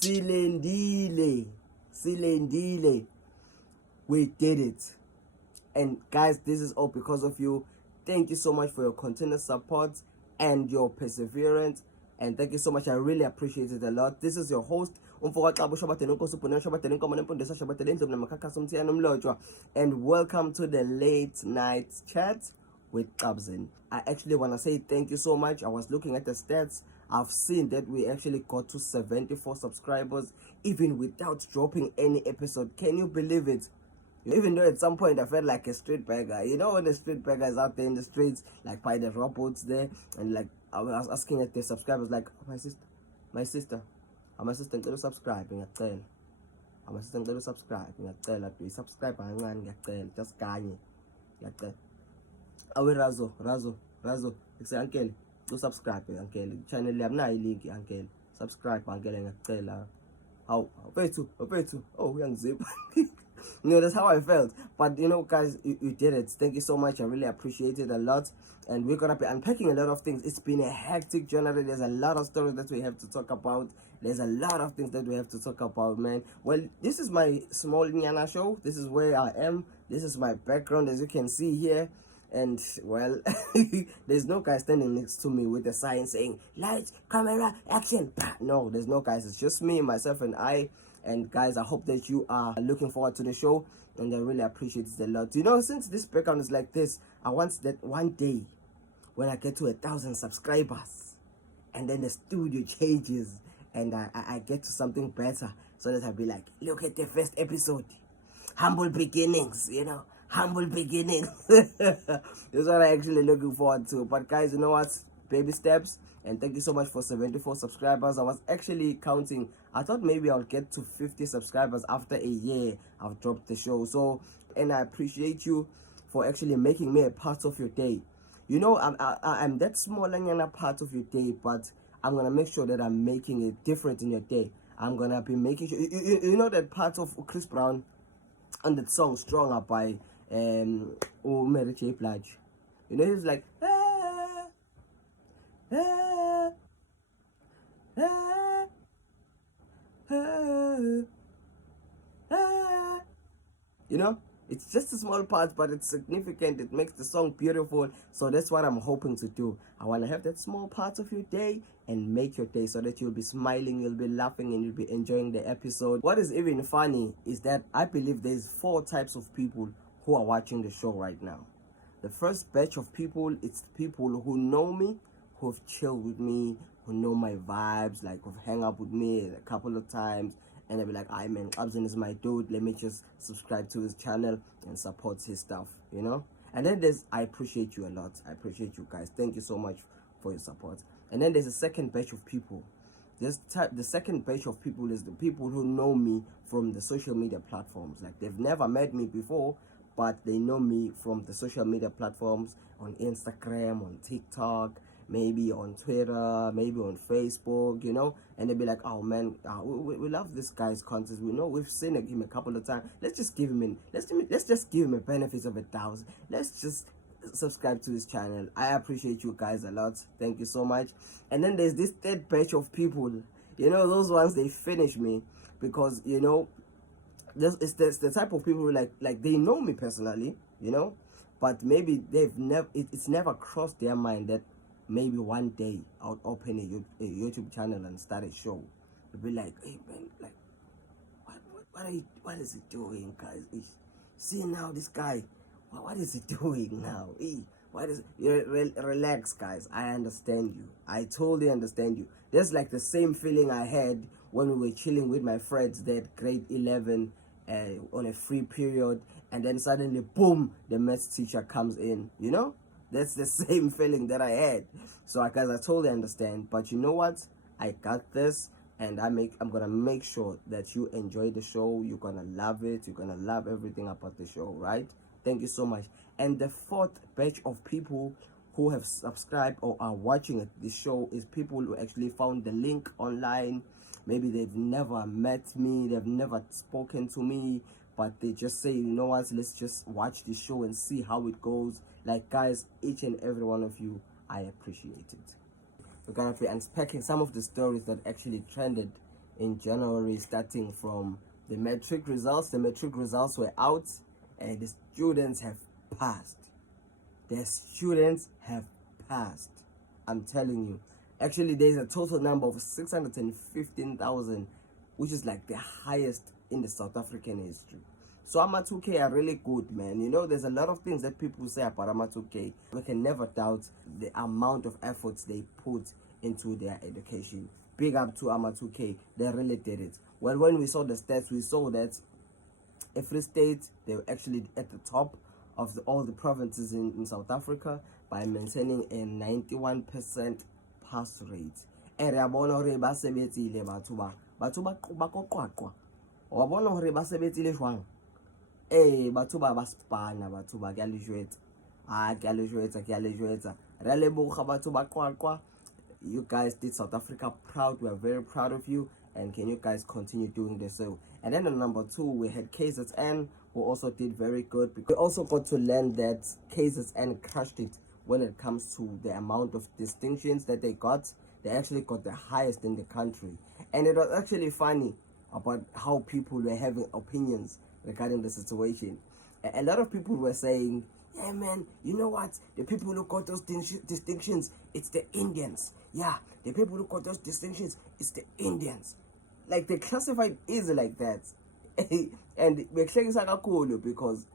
Silendile. We did it. And guys, this is all because of you. Thank you so much for your continuous support and your perseverance. And thank you so much. I really appreciate it a lot. This is your host, and welcome to the late night chat with Xabzin. I actually want to say thank you so much. I was looking at the stats. I've seen that we actually got to 74 subscribers even without dropping any episode. Can you believe it? Even though at some point I felt like a street beggar. You know when the street beggar is out there in the streets, like by the robots there, and like I was asking at the subscribers, like, my sister, I'm a sister, ngicela subscribe, ngiyacela. I'm a sister, ngicela subscribe, ngiyacela. Do you subscribe kancane, ngiyacela, just kanye, ngiyacela. Awe Razo, say uncle, go subscribe, uncle. Channel yami nayo link, uncle. Subscribe, uncle, ngiyacela. How? Pay too. Oh, young zip. You know, that's how I felt. But you know, guys, you did it. Thank you so much. I really appreciate it a lot. And we're gonna be unpacking a lot of things. It's been a hectic journey. There's a lot of stories that we have to talk about. There's a lot of things that we have to talk about, man. Well, this is my small Nyana show. This is where I am. This is my background, as you can see here. And well, there's no guy standing next to me with a sign saying lights, camera, action. No, there's no guys. It's just me, myself, and I. And guys, I hope that you are looking forward to the show, and I really appreciate it a lot. You know, since this background is like this, I want that one day when I get to 1,000 subscribers and then the studio changes and I get to something better, so that I'll be like, look at the first episode, humble beginnings, you know, humble beginnings. That's what I'm actually looking forward to. But guys, you know what, baby steps. And thank you so much for 74 subscribers. I was actually counting. I thought maybe I'll get to 50 subscribers after a year I've dropped the show. So, and I appreciate you for actually making me a part of your day. You know, I'm that small and part of your day, but I'm gonna make sure that I'm making it different in your day. I'm gonna be making sure. You know that part of Chris Brown and that song "Stronger" by Matric. You know, he's like. You know, it's just a small part, but it's significant. It makes the song beautiful. So that's what I'm hoping to do. I want to have that small part of your day and make your day so that you'll be smiling, you'll be laughing, and you'll be enjoying the episode. What is even funny is that I believe there's 4 types of people who are watching the show right now. The first batch of people, it's people who know me, who've chilled with me, who know my vibes, like who've hang up with me a couple of times, and they'll be like, "I man, Xabzin is my dude. Let me just subscribe to his channel and support his stuff," you know. And then there's, I appreciate you a lot. I appreciate you guys. Thank you so much for your support. And then there's a second batch of people. The second batch of people is the people who know me from the social media platforms. Like they've never met me before, but they know me from the social media platforms, on Instagram, on TikTok, maybe on Twitter, maybe on Facebook, you know, and they'll be like, "Oh man, we love this guy's content. We know we've seen him a couple of times. Let's just give him let's just give him a benefit of 1,000. Let's just subscribe to his channel." I appreciate you guys a lot. Thank you so much. And then there's this third batch of people. You know, those ones, they finish me because, you know, this is the type of people who like they know me personally, you know, but maybe it's never crossed their mind that maybe one day I'll open a YouTube channel and start a show. They'll be like, "Hey man, like, what is he doing, guys? See now this guy, what is he doing now? What is relax, guys. I understand you. I totally understand you. That's like the same feeling I had when we were chilling with my friends that grade 11 on a free period, and then suddenly boom, the maths teacher comes in, you know. That's the same feeling that I had. So guys, I totally understand. But you know what? I got this, and I'm gonna make sure that you enjoy the show. You're gonna love it. You're gonna love everything about the show, right? Thank you so much. And the fourth batch of people who have subscribed or are watching this show is people who actually found the link online. Maybe they've never met me, they've never spoken to me, but they just say, "You know what, let's just watch this show and see how it goes." Like guys, each and every one of you, I appreciate it. We're gonna be unpacking some of the stories that actually trended in January, starting from the Matric results. The Matric results were out and the students have passed. The students have passed. I'm telling you. Actually, there's a total number of 615,000, which is like the highest in the South African history. So AMA 2K are really good, man. You know, there's a lot of things that people say about AMA 2K. We can never doubt the amount of efforts they put into their education. Big up to AMA 2K. They really did it. Well, when we saw the stats, we saw that Free State, they were actually at the top of all the provinces in South Africa by maintaining a 91% pass rate. Ere bona hore ba sebetsile batho ba qoqwa. Wa bona hore ba sebetsile jwang? Batho ba spana, batho ba ke a le jwetsa. Re a leboga batho ba qoqwa. You guys did South Africa proud. We are very proud of you, and can you guys continue doing this? So, and then on number 2 we had KZN, who also did very good. We also got to learn that KZN crushed it when it comes to the amount of distinctions that they got. They actually got the highest in the country, and it was actually funny about how people were having opinions regarding the situation. A lot of people were saying, yeah man, you know what, the people who got those distinctions, it's the Indians. Yeah, the people who got those distinctions, it's the Indians. Like, they classified easy like that. And we're saying cool because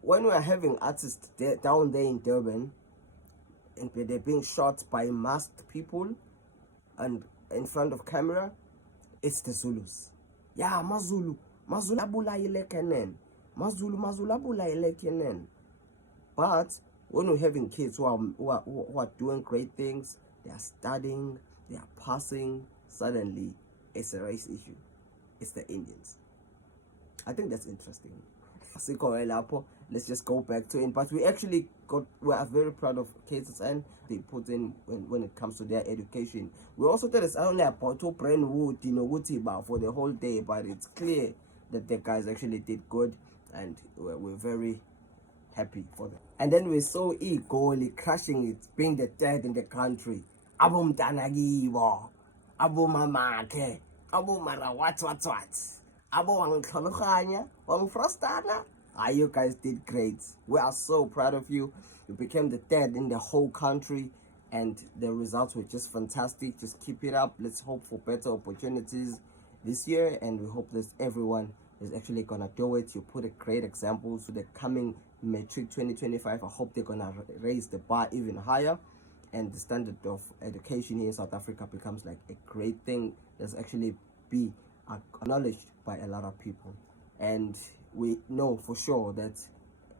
when we're having artists down there in Durban and they're being shot by masked people and in front of camera, it's the Zulus. Yeah, Mazulu abula ile kenen. Mazulu abula ile kenen. But when we're having kids who are doing great things, they are studying, they are passing, suddenly it's a race issue. It's the Indians. I think that's interesting. Let's just go back to it. But we are very proud of KZN. They put in when it comes to their education. We also did it's only about to brain wood, for the whole day, but it's clear that the guys actually did good, and we're very happy for them. And then we saw Igoli crushing it, being the third in the country. Abo mtanagibo, abo mamake, abo mara what. Abo wangtlologanya, wangfrostana. You guys did great. We are so proud of you. You became the third in the whole country, and the results were just fantastic. Just keep it up. Let's hope for better opportunities this year, and we hope that everyone is actually gonna do it. You put a great example to the coming Matric 2025. I hope they're gonna raise the bar even higher, and the standard of education here in South Africa becomes like a great thing that's actually be acknowledged by a lot of people. And we know for sure that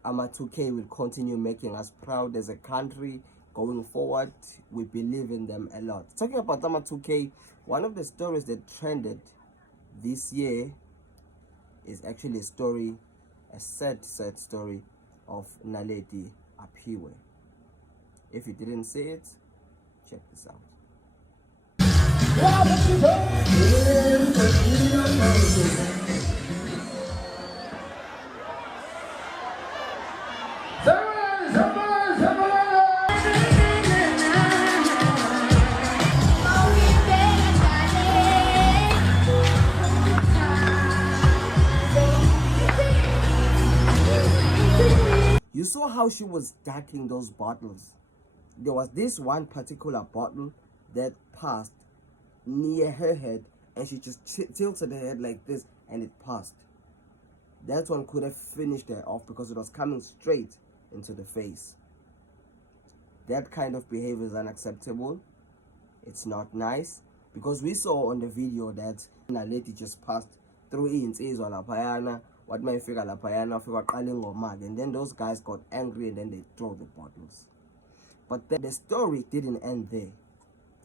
AMA 2K will continue making us proud as a country going forward. We believe in them a lot. Talking about AMA 2K, one of the stories that trended this year is actually a sad story of Naledi Aphiwe. If you didn't see it, check this out. You saw how she was stacking those bottles. There was this one particular bottle that passed near her head, and she just tilted her head like this, and it passed. That one could have finished her off because it was coming straight into the face. That kind of behavior is unacceptable. It's not nice, because we saw on the video that Naledi just passed through insizwa laphayana, what may figure laphayana, figure qaling ngomag, and then those guys got angry and then they threw the bottles. But then the story didn't end there.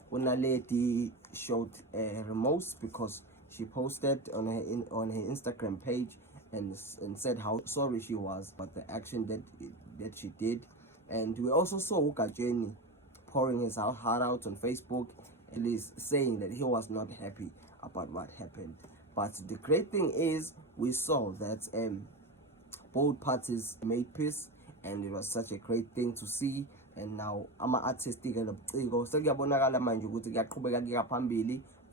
When Naledi showed remorse because she posted on her Instagram page and said how sorry she was about the action that she did. And we also saw Gatsheni pouring his heart out on Facebook, at least saying that he was not happy about what happened. But the great thing is we saw that both parties made peace, and it was such a great thing to see. And now ama-artistic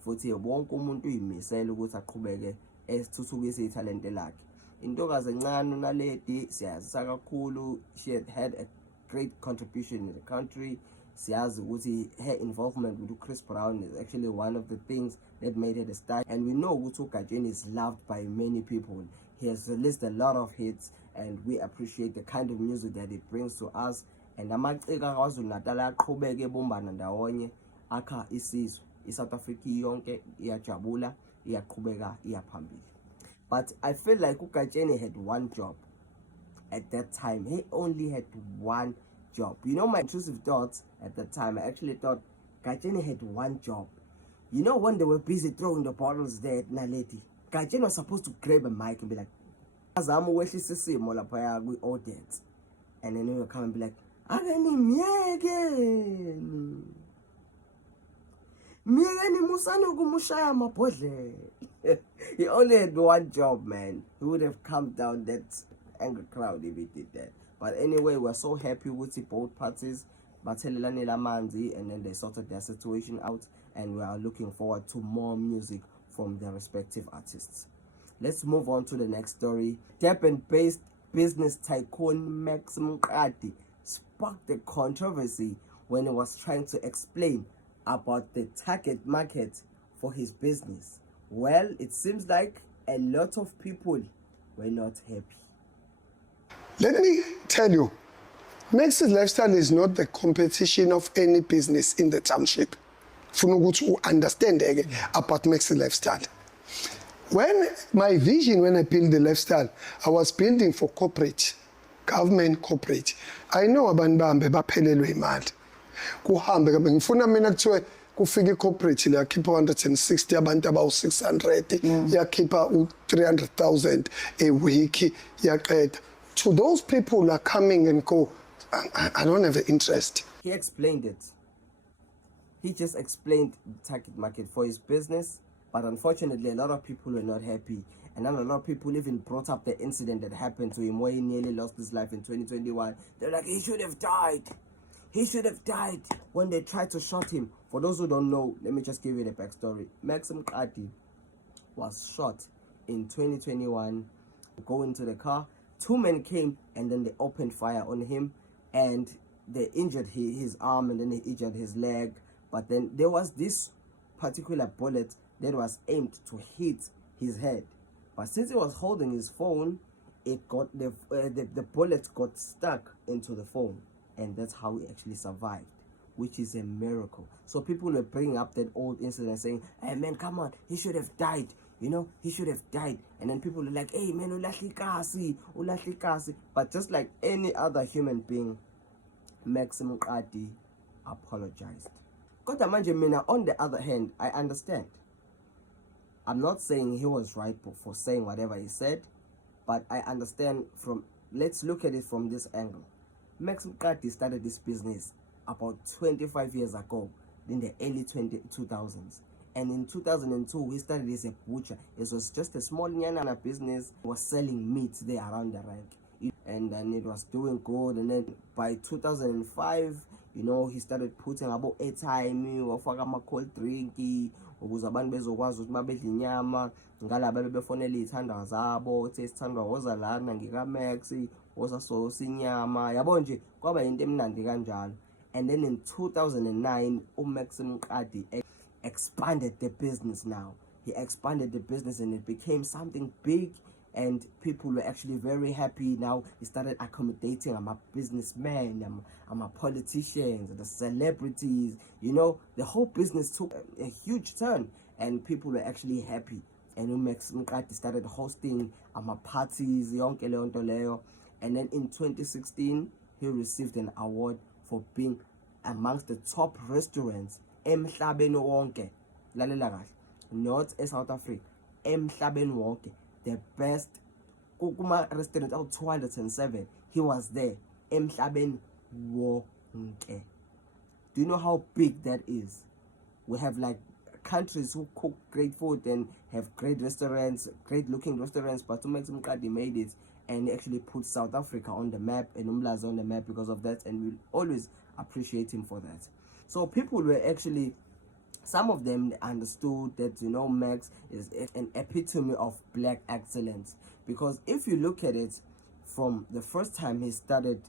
futhi wonke umuntu uyimisela ukuthi aqhubeke esithuthukise ithalente lakhe. Intokazi encane uNaledi siyazisa kakhulu. She had a great contribution in the country. Siyazi ukuthi her involvement with Chris Brown is actually one of the things that made her the star. And we know ukuthi Gatsheni is loved by many people. He has released a lot of hits, and we appreciate the kind of music that it brings to us. And amaciko kwaZulu Natal aqhubeke ebumbana ndawonye akha isizwe. iSouth Africa yonke iyajabula, iyaqhubeka, iyaphambili. But I feel like Gatsheni had one job at that time. He only had one job. You know, my intrusive thoughts at that time, I actually thought Gatsheni had one job. You know, when they were busy throwing the bottles there at Naledi, Gatsheni was supposed to grab a mic and be like, Azama wehlisa isimo lapha kwi-audience. And then he would come and be like, he only had one job, man. He would have calmed down that angry crowd if he did that. But anyway, we're so happy with both parties. And then they sorted their situation out, and we are looking forward to more music from their respective artists. Let's move on to the next story. Durban-based business tycoon Max Mqadi sparked a controversy when he was trying to explain about the target market for his business. Well, it seems like a lot of people were not happy. Let me tell you, Max's Lifestyle is not the competition of any business in the township. To understand about Max's Lifestyle. When my vision, when I built the lifestyle, I was building for corporate, government corporate. I know abantu bahambe baphelelwe imali. Kuhambe ngifuna mina kuthiwe kufika corporate liyakhipha 160 abantu abawu 600 yakhipha 300,000 a week yaqeda. To those people who are coming and go, I don't have an interest. He explained it. He just explained the target market for his business, but unfortunately a lot of people were not happy. And then a lot of people even brought up the incident that happened to him where he nearly lost his life in 2021. They're like, he should have died. He should have died when they tried to shot him. For those who don't know, let me just give you the backstory. Max Mqadi was shot in 2021. Go into the car. Two men came and then they opened fire on him, and they injured his arm, and then they injured his leg. But then there was this particular bullet that was aimed to hit his head. But since he was holding his phone, it got the bullet got stuck into the phone, and that's how he actually survived, which is a miracle. So people were bringing up that old incident saying, hey man, come on, he should have died. You know, he should have died. And then people were like, hey man, ulahli kasi. But just like any other human being, Max Mqadi apologized. Kodwa manje mina, on the other hand, I understand. I'm not saying he was right for saying whatever he said, but I understand from, let's look at it from this angle. Max Mqadi started this business about 25 years ago, in the early 2000s. And in 2002, he started as a butcher. It was just a small nyana business. He was selling meat there around the rank. And then it was doing good. And then by 2005, you know, he started putting about airtime, wafaka ama-cold drink, ukuze abantu bezokwazi ukuthi babedla inyama, ngalaba bebefonela izithandwa zabo, uthi isithandwa woza lana ngika-Max, woza sosa inyama, yabo nje, kwaba into emnandi kanjalo. And then in 2009, uMax Mqadi expanded the business now. He expanded the business and it became something big, and people were actually very happy. Now he started accommodating I'm a businessman, I'm a politicians, the celebrities, you know, the whole business took a huge turn and people were actually happy. And Max Mqadi started hosting parties, yonke leyo nto leyo. And then in 2016, he received an award for being amongst the top restaurants emhlabeni wonke, lalela kahle, not South Africa, emhlabeni wonke, the best kuma restaurant out 207, he was there, emhlabeni wonke. Do you know how big that is? We have like countries who cook great food and have great restaurants, great looking restaurants, but Max Mqadi made it and actually put South Africa on the map and Umla's on the map because of that, and we'll always appreciate him for that. So people were actually Some of them understood that, you know, Max is an epitome of black excellence, because if you look at it from the first time he started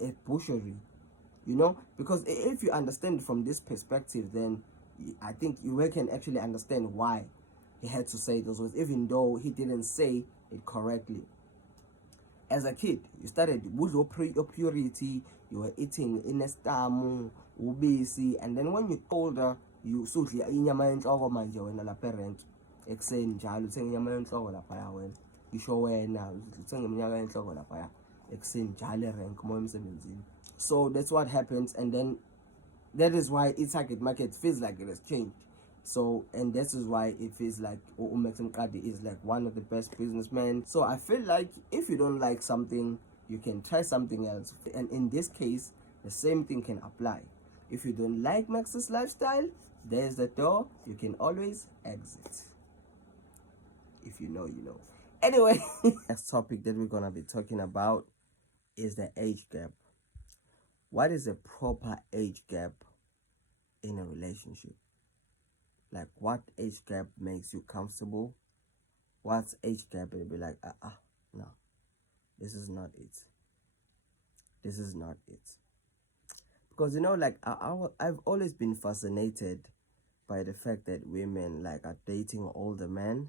a butchery, you know, because if you understand it from this perspective, then I think you can actually understand why he had to say those words, even though he didn't say it correctly. As a kid, you started with your purity, you were eating inestamu, ubisi, and then when you older, you sudli inyama yenhloko manje wena lapha erent ekuseni njalo uthenga inyama yenhloko lapha wena, ngisho wena uthenga inyama yenhloko lapha ekuseni njalo erank moya emsebenzini. So that's what happens, and then that is why its target market feels like it has changed. So, and this is why it feels like Max Mqadi is like one of the best businessmen. So I feel like if you don't like something, you can try something else. And in this case, the same thing can apply. If you don't like Max's lifestyle, there's the door. You can always exit. If you know, you know. Anyway, next topic that we're gonna be talking about is the age gap. What is a proper age gap in a relationship? Like, what age gap makes you comfortable? What's age gap and be like, no, this is not it. This is not it. Because, you know, like, I've always been fascinated by the fact that women, like, are dating older men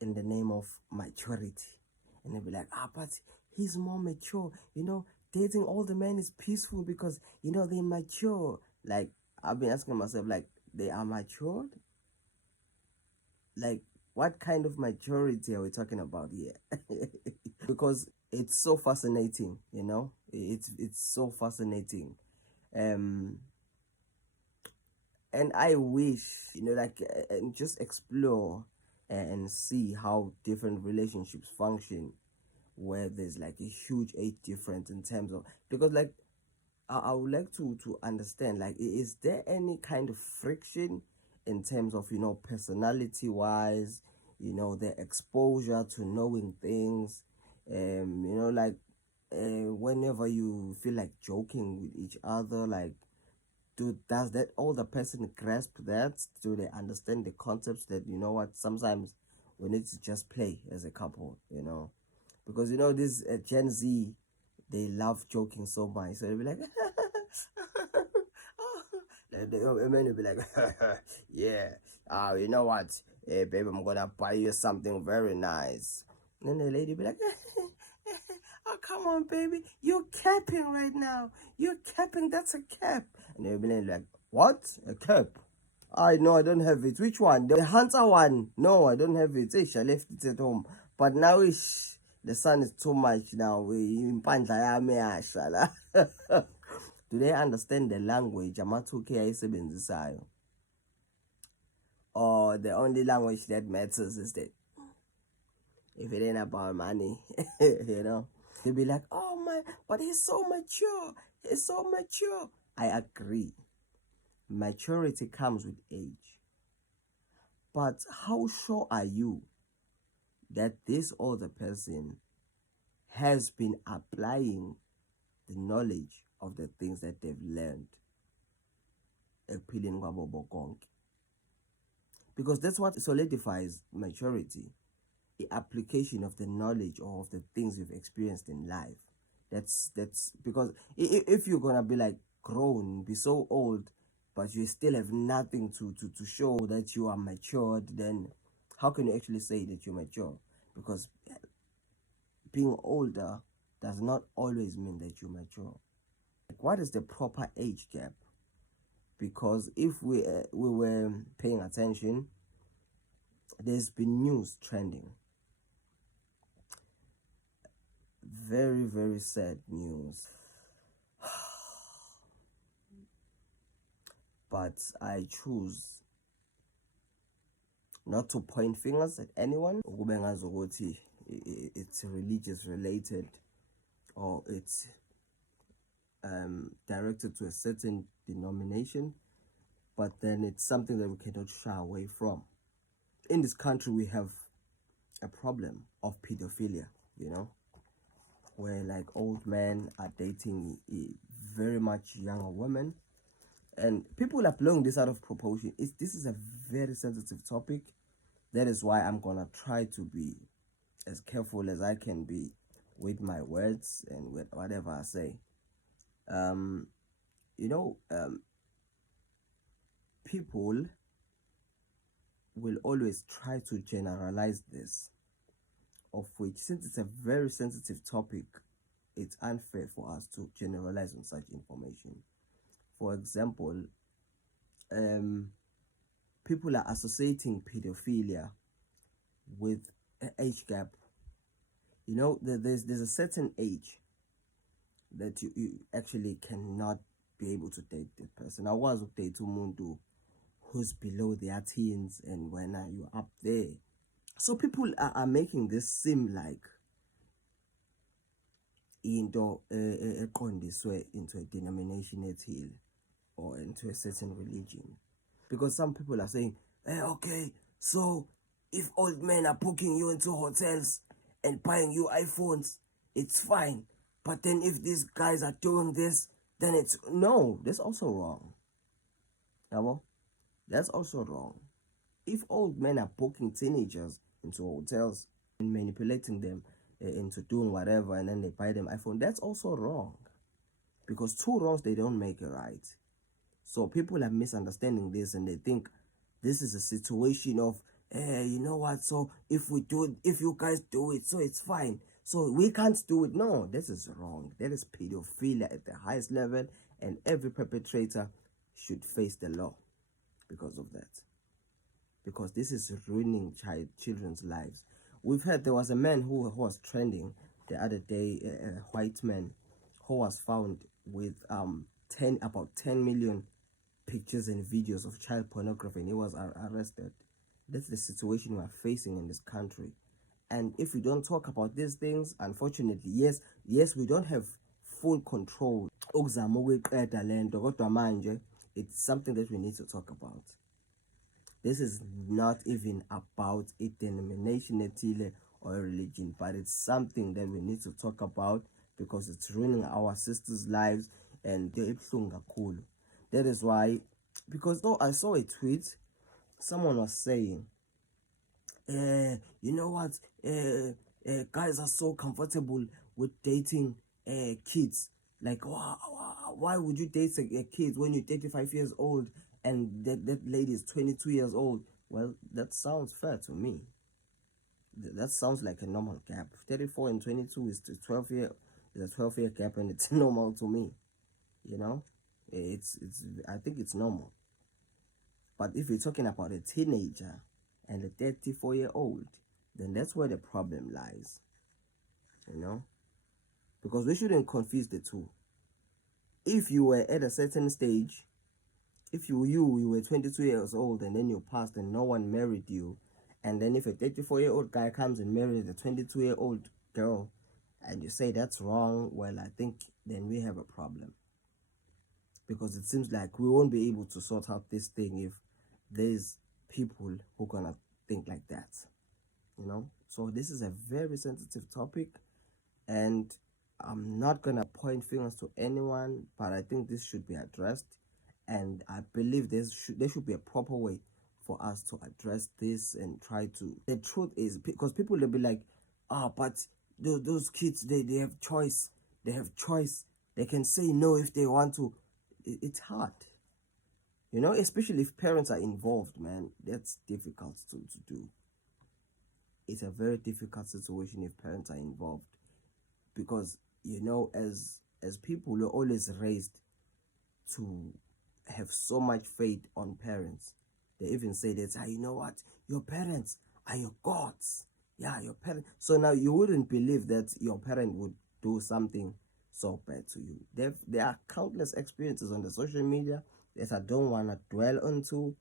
in the name of maturity. And they'll be like, but he's more mature. You know, dating older men is peaceful because, you know, they're mature. Like, I've been asking myself, like, they are matured? Like, what kind of maturity are we talking about here? Because it's so fascinating, you know? It's so fascinating. And I wish, you know, like, and just explore and see how different relationships function where there's like a huge age difference in terms of, because like, I would like to understand, like, is there any kind of friction in terms of, you know, personality wise, you know, the exposure to knowing things, you know, like, whenever you feel like joking with each other, like, does that older person grasp that? Do they understand the concepts that, you know what, sometimes we need to just play as a couple, you know? Because, you know, this Gen Z, they love joking so much. So they'll be like, the man will be like, yeah, you know what, babe, I'm gonna buy you something very nice. And then the lady be like, oh, come on, baby, you're capping right now. You're capping, that's a cap. And they'll be like, what? A cap? No, I don't have it. Which one? The Hunter one? No, I don't have it. I left it at home. But now the sun is too much now. Do they understand the language ama-2K ayisebenzisayo? Or the only language that matters is that if it ain't about money, you know, they'll be like, oh my, but he's so mature. He's so mature. I agree. Maturity comes with age. But how sure are you that this older person has been applying the knowledge of the things that they've learned? Because that's what solidifies maturity, the application of the knowledge or of the things you've experienced in life. That's because if you're gonna be like grown, be so old, but you still have nothing to show that you are matured, then how can you actually say that you're mature? Because being older does not always mean that you're mature. Like, what is the proper age gap? Because if we were paying attention, there's been news trending. Very, very sad news. But I choose not to point fingers at anyone. It's religious related, or it's directed to a certain denomination, but then it's something that we cannot shy away from. In this country, we have a problem of pedophilia, you know, where like old men are dating very much younger women, And people are blowing this out of proportion. This is a very sensitive topic. That is why I'm gonna try to be as careful as I can be with my words and with whatever I say. You know, people will always try to generalize this, of which, since it's a very sensitive topic, it's unfair for us to generalize on such information. For example, people are associating pedophilia with an age gap. You know, there's a certain age that you actually cannot be able to date the person. I was date umuntu who's below their teens, and when you're up there. So people are making this seem like into into a denomination ethil or into a certain religion. Because some people are saying, okay, so if old men are booking you into hotels and buying you iPhones, it's fine. But then if these guys are doing this, then it's... No, that's also wrong. That's also wrong. If old men are booking teenagers into hotels and manipulating them into doing whatever, and then they buy them iPhone, that's also wrong. Because two wrongs, they don't make it right. So people are misunderstanding this, and they think this is a situation of, you know what, so if you guys do it, so it's fine. So we can't do it. No, this is wrong. That is pedophilia at the highest level, and every perpetrator should face the law because of that. Because this is ruining children's lives. We've heard there was a man who was trending the other day, a white man, who was found with about 10 million pictures and videos of child pornography, and he was arrested. That's the situation we are facing in this country. And if we don't talk about these things, unfortunately, yes, we don't have full control. It's something that we need to talk about. This is not even about a denomination or a religion, but it's something that we need to talk about because it's ruining our sisters' lives, and that is why, because though I saw a tweet, someone was saying, you know what, guys are so comfortable with dating kids. Like, why would you date a kid when you're 35 years old and that lady is 22 years old? Well, that sounds fair to me. That sounds like a normal gap. 34 and 22 is a 12-year gap, and it's normal to me. You know, I think it's normal. But if you're talking about a teenager and a 34-year-old, then that's where the problem lies. You know, because we shouldn't confuse the two. If you were at a certain stage, if you were 22 years old and then you passed and no one married you, and then if a 34-year-old guy comes and marries a 22-year-old girl, and you say that's wrong, well, I think then we have a problem. Because it seems like we won't be able to sort out this thing if there's people who are gonna think like that. You know? So this is a very sensitive topic, and I'm not gonna point fingers to anyone, but I think this should be addressed, and I believe there should be a proper way for us to address this and try to... The truth is, because people will be like, but those kids, they have choice. They have choice. They can say no if they want to. It's hard. You know, especially if parents are involved, man. That's difficult to do. It's a very difficult situation if parents are involved. Because, you know, as people, we're always raised to have so much faith on parents. They even say that, you know what, your parents are your gods. Yeah, your parents. So now you wouldn't believe that your parent would do something so bad to you. There are countless experiences on the social media that I don't want to dwell onto,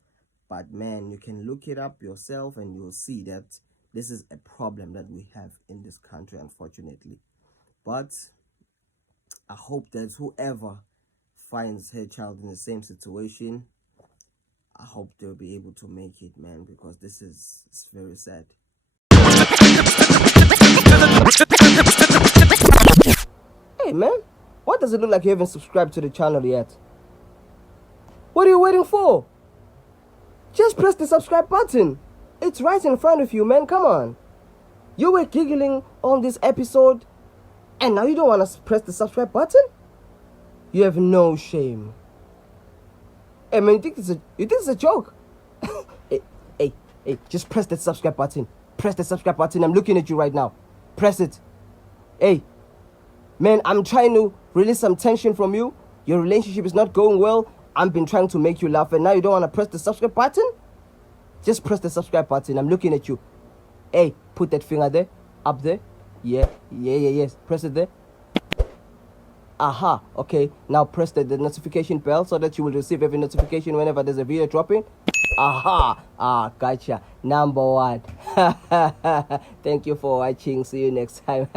but man, you can look it up yourself and you'll see that this is a problem that we have in this country, unfortunately. But I hope that whoever finds her child in the same situation, I hope they'll be able to make it, man, because it's very sad. Hey, man, why does it look like you haven't subscribed to the channel yet? What are you waiting for? Just press the subscribe button. It's right in front of you, man. Come on. You were giggling on this episode, and now you don't want to press the subscribe button? You have no shame. Hey, man, you think it's a joke? hey, just press that subscribe button. Press the subscribe button. I'm looking at you right now. Press it. Hey, man, I'm trying to release some tension from you. Your relationship is not going well. I've been trying to make you laugh, and now you don't want to press the subscribe button? Just press the subscribe button. I'm looking at you. Hey, put that finger there. Up there. Yes. Press it there. Aha. Okay. Now press the notification bell so that you will receive every notification whenever there's a video dropping. Aha. Gotcha. Number 1. Thank you for watching. See you next time.